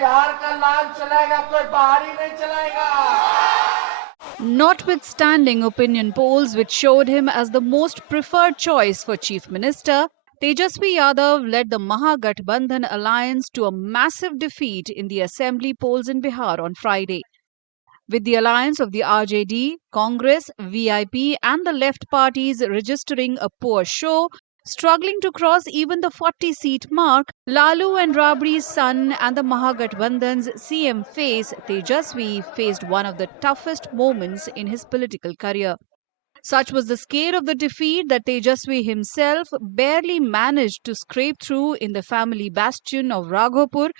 बिहार का लाल चलाएगा, कोई बाहरी नहीं चलाएगा। Notwithstanding opinion polls which showed him as the most preferred choice for Chief Minister, Tejasvi Yadav led the Mahagathbandhan alliance to a massive defeat in the assembly polls in Bihar on Friday. With the alliance of the RJD, Congress, VIP and the left parties registering a poor show, struggling to cross even the 40-seat mark, Lalu and Rabri's son and the Mahagathbandhan's CM face, Tejasvi, faced one of the toughest moments in his political career. Such was the scale of the defeat that Tejasvi himself barely managed to scrape through in the family bastion of Raghopur,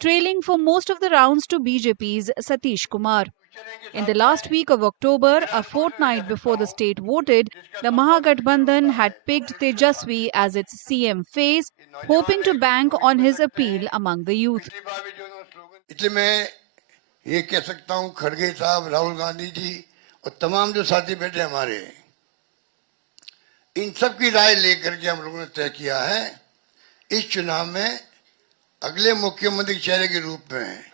trailing for most of the rounds to BJP's Satish Kumar. In the last week of October, a fortnight before the state voted, the Mahagathbandhan had picked Tejasvi as its CM face, hoping to bank on his appeal among the youth. इसलिए मैं ये कह सकता हूं, खड़गे साहब, राहुल गांधी जी और तमाम जो साथी बैठे हमारे, इन सब की राय लेकर के हम लोगों ने तय किया है इस चुनाव में अगले मुख्यमंत्री के चेहरे के रूप में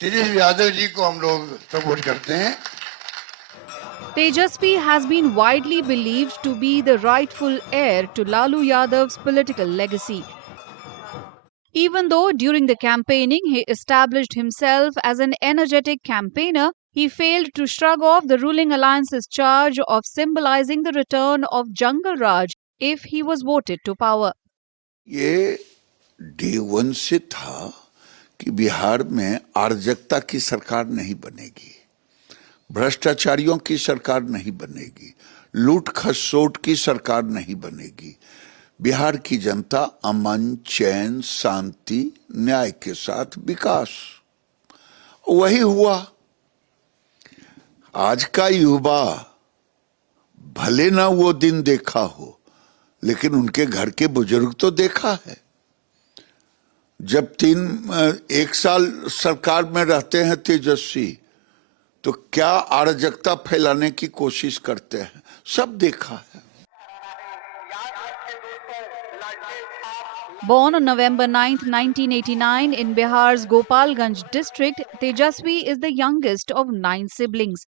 तेजस्वी यादव जी को हम लोग सपोर्ट करते हैं. Tejasvi has been widely believed to be the rightful heir to Lalu Yadav's political legacy. Even though during the campaigning he established himself as an energetic campaigner, he failed to shrug off the ruling alliance's charge of symbolizing the return of Jungle Raj if he was voted to power. ये day one से था कि बिहार में अराजकता की सरकार नहीं बनेगी, भ्रष्टाचारियों की सरकार नहीं बनेगी, लूट खसोट की सरकार नहीं बनेगी. बिहार की जनता अमन, चैन, शांति, न्याय के साथ विकास, वही हुआ. आज का युवा भले ना वो दिन देखा हो, लेकिन उनके घर के बुजुर्ग तो देखा है. जब एक साल सरकार में रहते हैं तेजस्वी, तो क्या अराजकता फैलाने की कोशिश करते हैं, सब देखा है. Born on November 9, 1989 in Bihar's Gopalganj district, Tejasvi is the youngest of 9 siblings.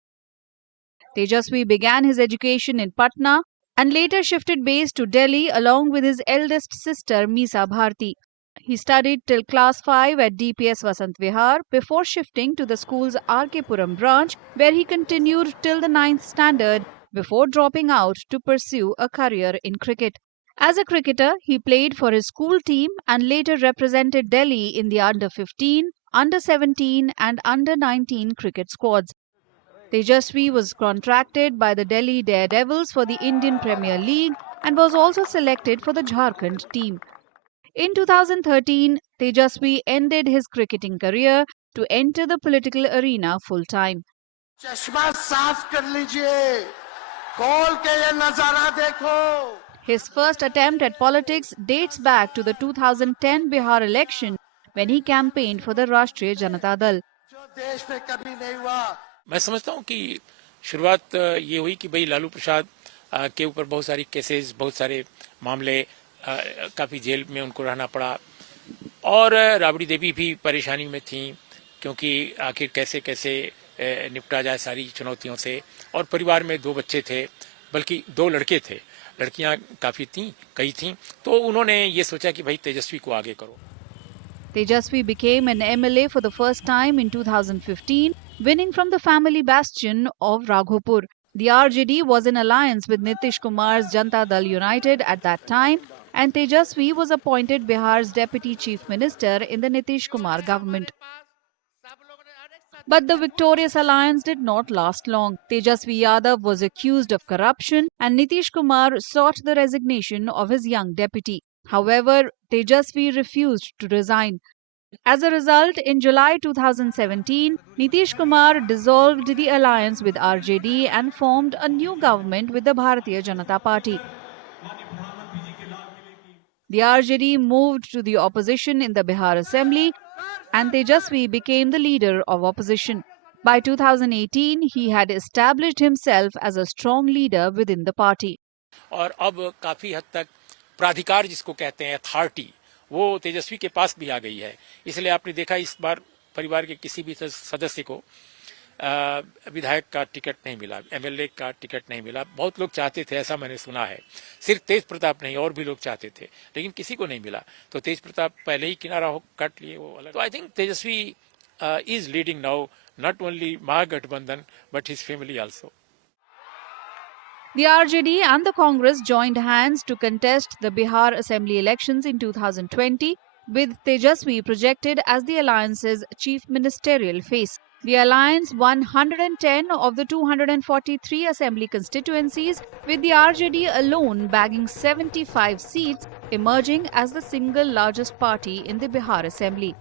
Tejasvi began his education in Patna and later shifted base to Delhi along with his eldest sister Misa Bharti. He studied till class 5 at DPS Vasant Vihar before shifting to the school's RK Puram branch, where he continued till the 9th standard before dropping out to pursue a career in cricket. As a cricketer, he played for his school team and later represented Delhi in the under-15, under-17 and under-19 cricket squads. Tejasvi was contracted by the Delhi Daredevils for the Indian Premier League and was also selected for the Jharkhand team. In 2013, Tejasvi ended his cricketing career to enter the political arena full-time. चश्मा साफ कर लीजिए, खोल के ये नजारा देखो. His first attempt at politics dates back to the 2010 Bihar election when he campaigned for the Rashtriya Janata Dal. मैं समझता हूं कि शुरुआत ये हुई कि भाई लालू प्रसाद के ऊपर बहुत सारी केसेस, बहुत सारे मामले, काफ़ी जेल में उनको रहना पड़ा और राबड़ी देवी भी परेशानी में थी क्योंकि आखिर कैसे कैसे निपटा जाए सारी चुनौतियों से. और परिवार में 2 बच्चे थे, बल्कि 2 लड़के थे, लड़कियां काफ़ी थीं, कई थीं, तो उन्होंने ये सोचा कि भाई तेजस्वी को आगे करो. Tejasvi became an MLA for the first time in 2015, winning from the family bastion of Raghopur. The RJD was in alliance with Nitish Kumar's Janata Dal United at that time, and Tejasvi was appointed Bihar's Deputy Chief Minister in the Nitish Kumar government. But the victorious alliance did not last long. Tejasvi Yadav was accused of corruption and Nitish Kumar sought the resignation of his young deputy. However, Tejasvi refused to resign. As a result, in July 2017, Nitish Kumar dissolved the alliance with RJD and formed a new government with the Bharatiya Janata Party. The RJD moved to the opposition in the Bihar Assembly and Tejasvi became the leader of opposition. By 2018, he had established himself as a strong leader within the party. और अब काफ़ी हद तक प्राधिकार जिसको कहते हैं, authority, वो तेजस्वी के पास भी आ गई है. इसलिए आपने देखा इस बार परिवार के किसी भी सदस्य को विधायक का टिकट नहीं मिला, एमएलए का टिकट नहीं मिला। बहुत लोग चाहते थे, ऐसा मैंने सुना है। सिर्फ तेज प्रताप नहीं, और भी लोग चाहते थे, लेकिन किसी को नहीं मिला। तो तेज प्रताप पहले ही किनारा हो कट लिए, वो अलग। तो I think Tejashwi is leading now, not only Mahagठबंधन but his family also. The RJD and the Congress joined hands to contest the Bihar Assembly elections in 2020, with Tejaswi projected as the alliance's chief ministerial face. The alliance won 110 of the 243 assembly constituencies, with the RJD alone bagging 75 seats, emerging as the single largest party in the Bihar Assembly.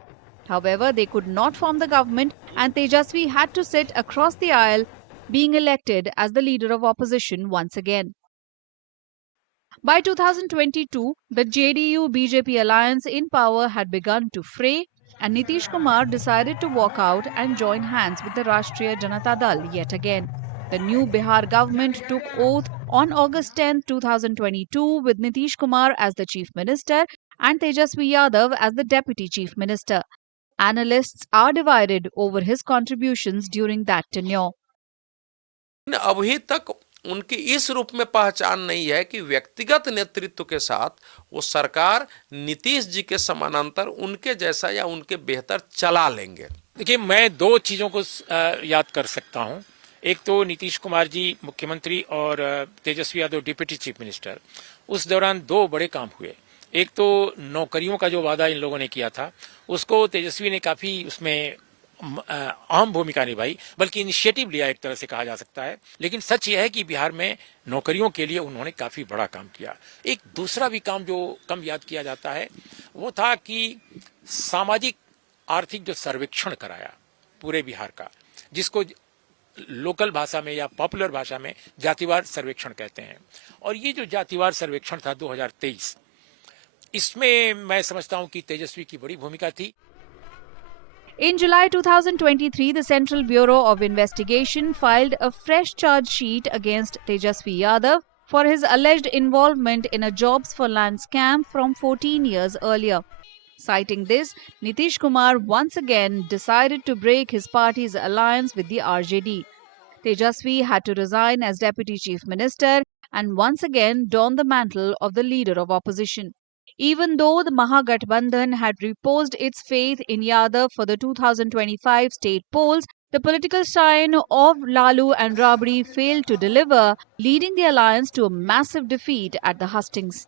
However, they could not form the government, and Tejaswi had to sit across the aisle, being elected as the leader of opposition once again. By 2022, the JDU-BJP alliance in power had begun to fray, and Nitish Kumar decided to walk out and join hands with the Rashtriya Janata Dal yet again. The new Bihar government took oath on August 10, 2022, with Nitish Kumar as the chief minister and Tejaswi Yadav as the deputy chief minister. Analysts are divided over his contributions during that tenure. अभी तक उनकी इस रूप में पहचान नहीं है कि व्यक्तिगत नेतृत्व के साथ वो सरकार नीतीश जी के समानांतर उनके जैसा या उनके बेहतर चला लेंगे। देखिए, मैं दो चीजों को याद कर सकता हूं। एक तो नीतीश कुमार जी मुख्यमंत्री और Tejashwi Yadav deputy chief minister, उस दौरान दो बड़े काम हुए। एक तो नौकरियों का जो वादा इन लोगों ने किया था, उसको तेजस्वी ने काफी उसमें अहम भूमिका निभाई, बल्कि इनिशिएटिव लिया, एक तरह से कहा जा सकता है। लेकिन सच यह है कि बिहार में नौकरियों के लिए उन्होंने काफी बड़ा काम किया। एक दूसरा भी काम जो कम याद किया जाता है, वो था कि सामाजिक आर्थिक जो सर्वेक्षण कराया पूरे बिहार का, जिसको लोकल भाषा में या पॉपुलर भाषा में जातिवार सर्वेक्षण कहते हैं। और ये जो जातिवार सर्वेक्षण था 2023, इसमें मैं समझता हूं कि तेजस्वी की बड़ी भूमिका थी। In July 2023, the Central Bureau of Investigation filed a fresh charge sheet against Tejaswi Yadav for his alleged involvement in a jobs for land scam from 14 years earlier. Citing this, Nitish Kumar once again decided to break his party's alliance with the RJD. Tejaswi had to resign as Deputy Chief Minister and once again don the mantle of the leader of opposition. Even though the Mahagathbandhan had reposed its faith in Yadav for the 2025 state polls, the political sign of Lalu and Rabri failed to deliver, leading the alliance to a massive defeat at the hustings.